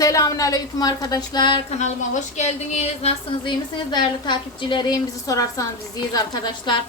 Selamünaleyküm arkadaşlar. Kanalıma hoş geldiniz. Nasılsınız? iyi misiniz değerli takipçilerim? Bizi sorarsanız biz iyiyiz arkadaşlar.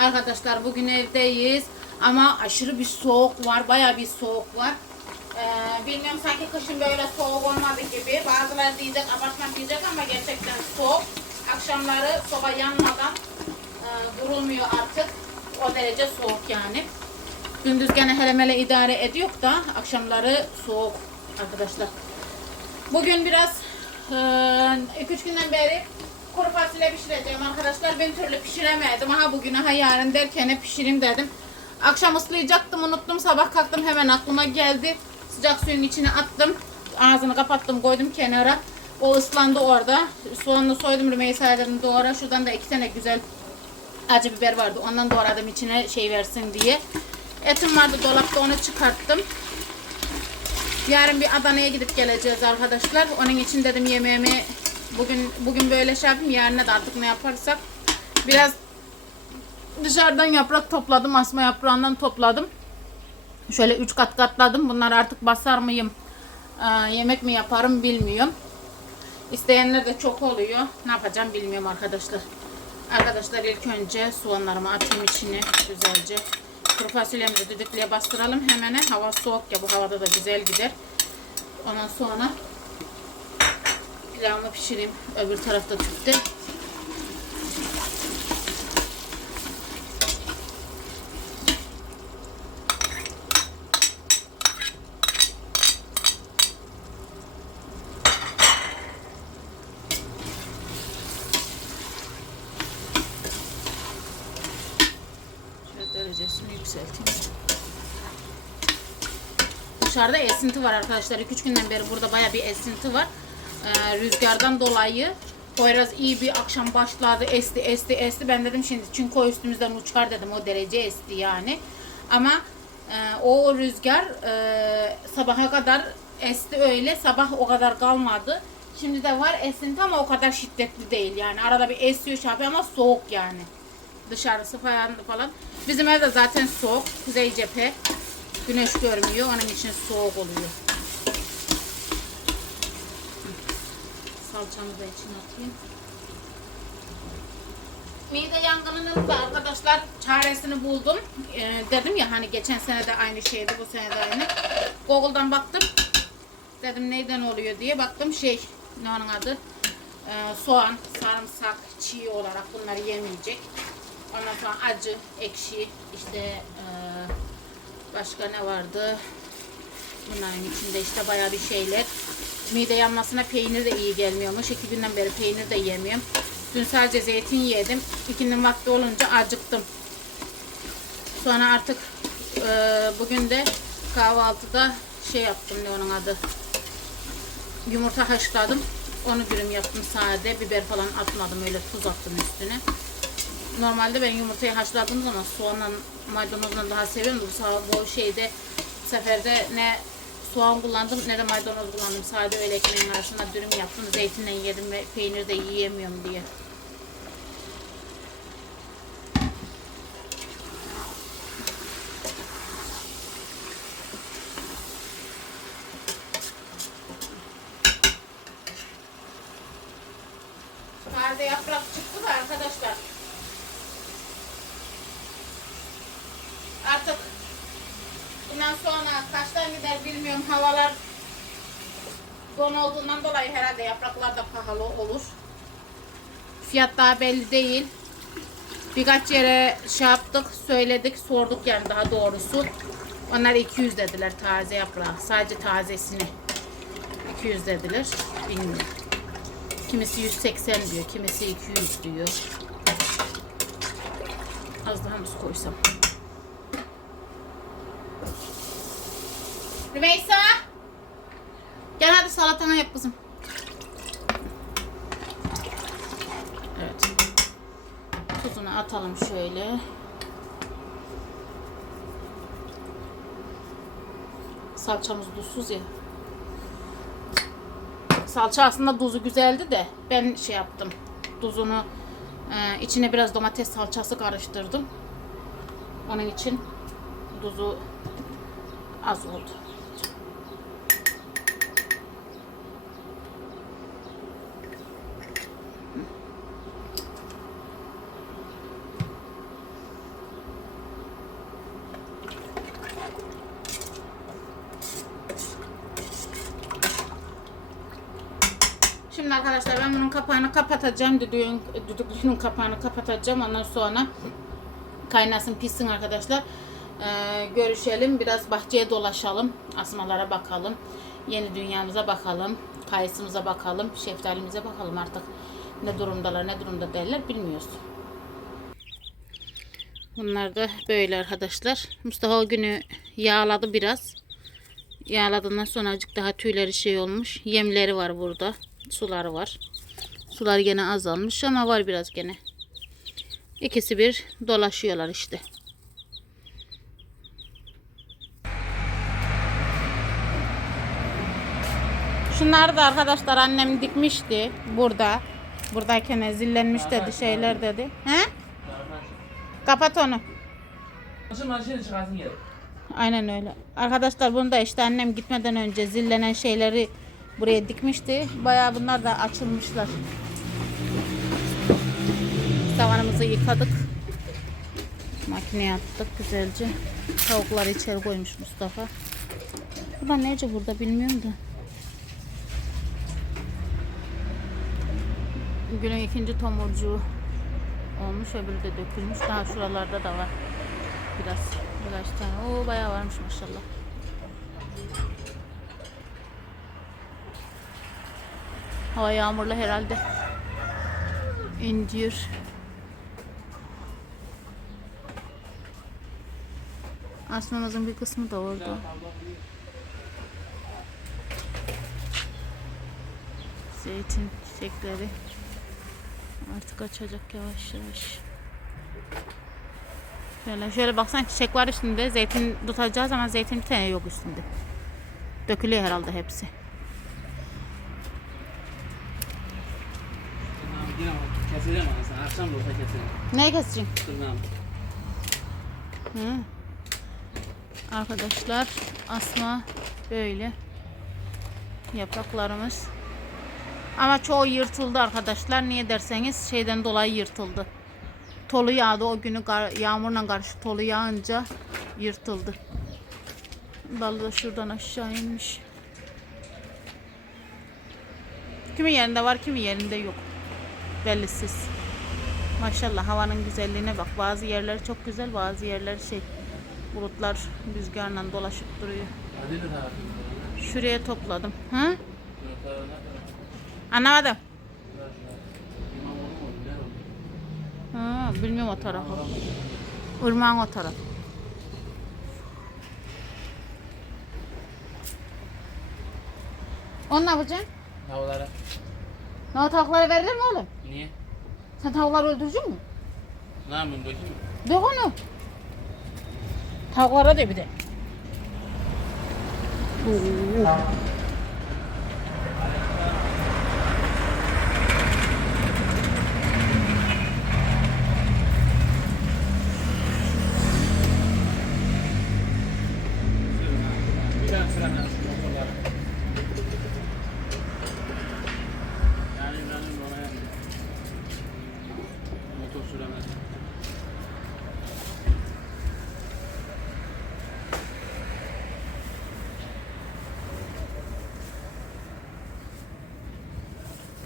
Arkadaşlar bugün evdeyiz. Ama aşırı bir soğuk var. Baya bir soğuk var. Ee, bilmiyorum sanki kışın böyle soğuk olmadı gibi. Bazıları diyecek abartma diyecek ama gerçekten soğuk. Akşamları soba yanmadan e, durulmuyor artık. O derece soğuk yani. Gündüz gene hele idare ediyor da akşamları soğuk arkadaşlar. Bugün biraz 2-3 günden beri kuru fasulye pişireceğim arkadaşlar. Ben türlü pişiremedim. Aha bugün aha yarın derken pişireyim dedim. Akşam ıslayacaktım unuttum. Sabah kalktım hemen aklıma geldi. Sıcak suyun içine attım. Ağzını kapattım koydum kenara. O ıslandı orada. Soğanını soydum Rümeysa dedim doğra. Şuradan da iki tane güzel acı biber vardı. Ondan doğradım içine şey versin diye. Etim vardı dolapta onu çıkarttım. Yarın bir Adana'ya gidip geleceğiz arkadaşlar. Onun için dedim yemeğimi bugün bugün böyle şey yapayım. Yarına da artık ne yaparsak. Biraz dışarıdan yaprak topladım. Asma yaprağından topladım. Şöyle 3 kat katladım. Bunları artık basar mıyım? Aa, yemek mi yaparım bilmiyorum. İsteyenler de çok oluyor. Ne yapacağım bilmiyorum arkadaşlar. Arkadaşlar ilk önce soğanlarımı atayım içine güzelce. Kuru fasulyemizi düdüklüye bastıralım hemen. Hava soğuk ya bu havada da güzel gider. Ondan sonra pilavımı pişireyim. Öbür tarafta tüpte. Dışarıda esinti var arkadaşlar. 2-3 günden beri burada baya bir esinti var. Ee, rüzgardan dolayı Poyraz iyi bir akşam başladı. Esti esti esti. Ben dedim şimdi çünkü o üstümüzden uçar dedim. O derece esti yani. Ama e, o rüzgar e, sabaha kadar esti öyle. Sabah o kadar kalmadı. Şimdi de var esinti ama o kadar şiddetli değil. Yani arada bir esiyor şey ama soğuk yani. Dışarısı falan falan. Bizim evde zaten soğuk. Kuzey cephe. Güneş görmüyor. Onun için soğuk oluyor. Salçamı da içine atayım. Mide yangınının da arkadaşlar çaresini buldum. Ee, dedim ya hani geçen sene de aynı şeydi bu sene de aynı. Google'dan baktım. Dedim neyden oluyor diye baktım şey ne onun adı Ee, soğan, sarımsak, çiğ olarak bunları yemeyecek. Ondan sonra acı, ekşi işte Başka ne vardı? Bunların içinde işte bayağı bir şeyler. Mide yanmasına peynir de iyi gelmiyormuş. İki günden beri peynir de yemiyorum. Dün sadece zeytin yedim. İkinin vakti olunca acıktım. Sonra artık e, bugün de kahvaltıda şey yaptım ne onun adı. Yumurta haşladım. Onu dürüm yaptım sade. Biber falan atmadım. Öyle tuz attım üstüne. Normalde ben yumurtayı haşladığım zaman soğanla maydanozla daha seviyorum. Bu, bu şeyde seferde ne soğan kullandım ne de maydanoz kullandım. Sade öyle ekmeğin arasında dürüm yaptım. Zeytinle yedim ve peynir de yiyemiyorum diye. Taze yaprak çıktı da arkadaşlar. Artık bundan sonra kaçtan gider bilmiyorum. Havalar don olduğundan dolayı herhalde yapraklar da pahalı olur. Fiyat daha belli değil. Birkaç yere şey yaptık, söyledik, sorduk yani daha doğrusu. Onlar 200 dediler taze yaprağı. Sadece tazesini. 200 dediler. Bilmiyorum. Kimisi 180 diyor, kimisi 200 diyor. Az daha mı koysam? Rümeysa! Gel hadi salatana yap kızım. Evet. Tuzunu atalım şöyle. Salçamız tuzsuz ya. Salça aslında tuzu güzeldi de ben şey yaptım. Tuzunu e, içine biraz domates salçası karıştırdım. Onun için tuzu az oldu. Şimdi arkadaşlar ben bunun kapağını kapatacağım. Düdüğün, düdüklüğünün kapağını kapatacağım. Ondan sonra kaynasın pişsin arkadaşlar. Ee, görüşelim. Biraz bahçeye dolaşalım. Asmalara bakalım. Yeni dünyamıza bakalım. Kayısımıza bakalım. Şeftalimize bakalım artık. Ne durumdalar ne durumda değiller bilmiyoruz. Bunlar da böyle arkadaşlar. Mustafa o günü yağladı biraz. Yağladığından sonra azıcık daha tüyleri şey olmuş. Yemleri var burada. Suları var. Sular gene azalmış ama var biraz gene. İkisi bir dolaşıyorlar işte. Şunlar da arkadaşlar annem dikmişti burada. Buradayken zillenmiş dedi şeyler dedi. He? Kapat onu. Aynen öyle. Arkadaşlar bunu da işte annem gitmeden önce zillenen şeyleri buraya dikmişti. Bayağı bunlar da açılmışlar. Tavanımızı yıkadık. Makineye attık güzelce. Tavukları içeri koymuş Mustafa. Bu da nece burada bilmiyorum da. Günün ikinci tomurcuğu olmuş. Öbürü de dökülmüş. Daha şuralarda da var. Biraz. Birkaç tane. Oo bayağı varmış maşallah. Hava yağmurlu herhalde. İncir. Asmamızın bir kısmı da orada. Zeytin çiçekleri artık açacak yavaş yavaş. Şöyle şöyle baksan çiçek var üstünde. Zeytin tutacağız ama zeytin bir tane yok üstünde. Dökülüyor herhalde hepsi. Keselim aslında. Akşam da olsa keselim. Ne keseceğim? Tırnağım. Hı. Arkadaşlar asma böyle yapraklarımız. Ama çoğu yırtıldı arkadaşlar. Niye derseniz şeyden dolayı yırtıldı. Tolu yağdı o günü yağmurla karşı tolu yağınca yırtıldı. Dalı da şuradan aşağı inmiş. Kimi yerinde var kimi yerinde yok. Bellisiz. Maşallah havanın güzelliğine bak. Bazı yerleri çok güzel, bazı yerleri şey bulutlar rüzgarla dolaşıp duruyor. Şuraya topladım. Hı? Anlamadım. Ha, bilmiyorum o tarafı. Irmağın o tarafı. Onu ne yapacaksın? Tavlara. Ne tavuklara verilir mi oğlum? Niye? Sen tavukları öldürecek misin? Ne yapayım mi? Dök onu. Tavuklara da bir de.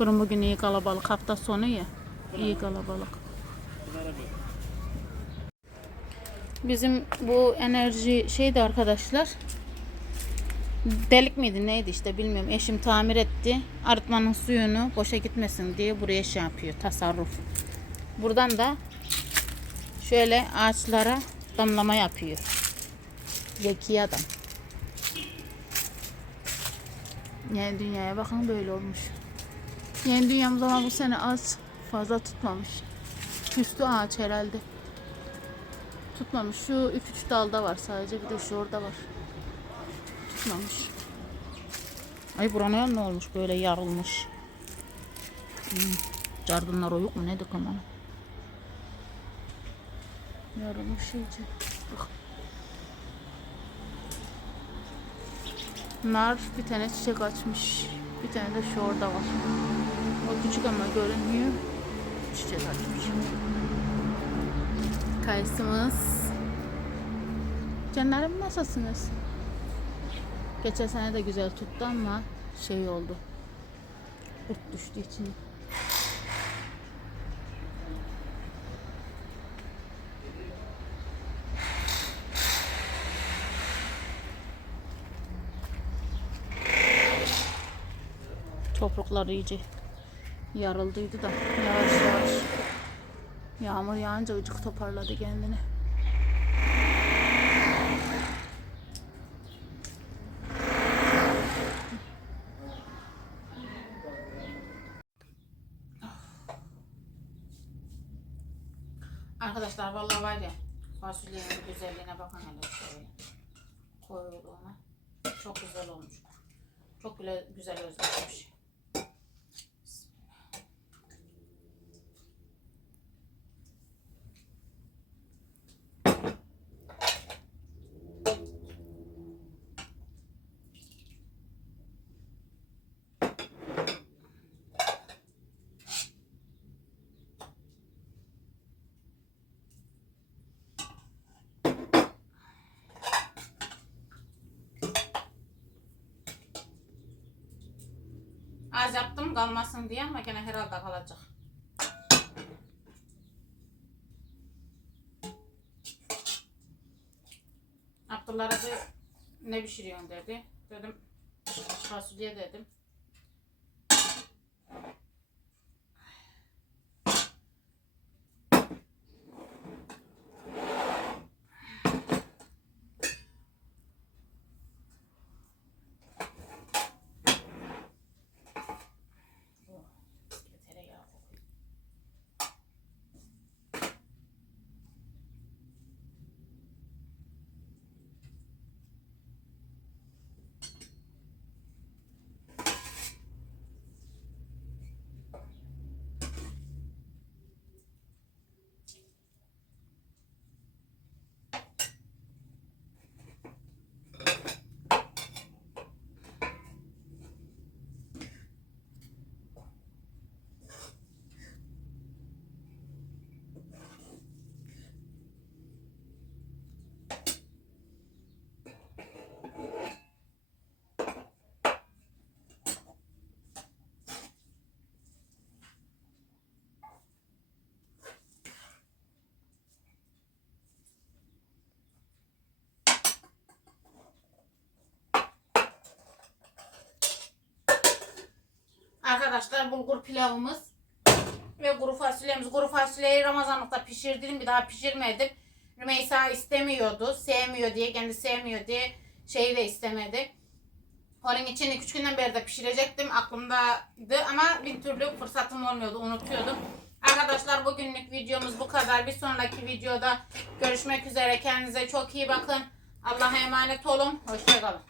Fırın bugün iyi kalabalık. Hafta sonu ya. İyi kalabalık. Bizim bu enerji şeydi arkadaşlar. Delik miydi neydi işte bilmiyorum. Eşim tamir etti. Arıtmanın suyunu boşa gitmesin diye buraya şey yapıyor. Tasarruf. Buradan da şöyle ağaçlara damlama yapıyor. Zeki adam. Yeni dünyaya bakın böyle olmuş. Yeni dünyamız ama bu sene az fazla tutmamış. Küstü ağaç herhalde. Tutmamış. Şu üç üç dalda var sadece. Bir de şu orada var. Tutmamış. Ay buraya ne olmuş böyle yarılmış. Hmm. Cardınlar oyuk mu nedir aman. Yarılmış iyice. Bak. Nar bir tane çiçek açmış. Bir tane de şu orada var. Küçük ama görünmüyor. Çiçek açmış. Kayısımız. Canlarım nasılsınız? Geçen sene de güzel tuttu ama şey oldu. Kurt düştü içine. Topraklar iyice yarıldıydı da yavaş yavaş. Yağmur yağınca ucuk toparladı kendini. Arkadaşlar vallahi var ya fasulyenin güzelliğine bakın hele şöyle. Koyduğuna. Çok güzel olmuş. Çok güzel, güzel özleşmiş. Az yaptım kalmasın diye ama gene herhalde kalacak. Abdullah aradı ne pişiriyorsun dedi. Dedim fasulye dedim. Arkadaşlar bulgur pilavımız ve kuru fasulyemiz. Kuru fasulyeyi Ramazanlıkta pişirdim. Bir daha pişirmedim. Rümeysa istemiyordu. Sevmiyor diye. Kendi sevmiyor diye şeyi de istemedi. Onun için 2-3 günden beri de pişirecektim. Aklımdaydı ama bir türlü fırsatım olmuyordu. Unutuyordum. Arkadaşlar bugünlük videomuz bu kadar. Bir sonraki videoda görüşmek üzere. Kendinize çok iyi bakın. Allah'a emanet olun. Hoşçakalın.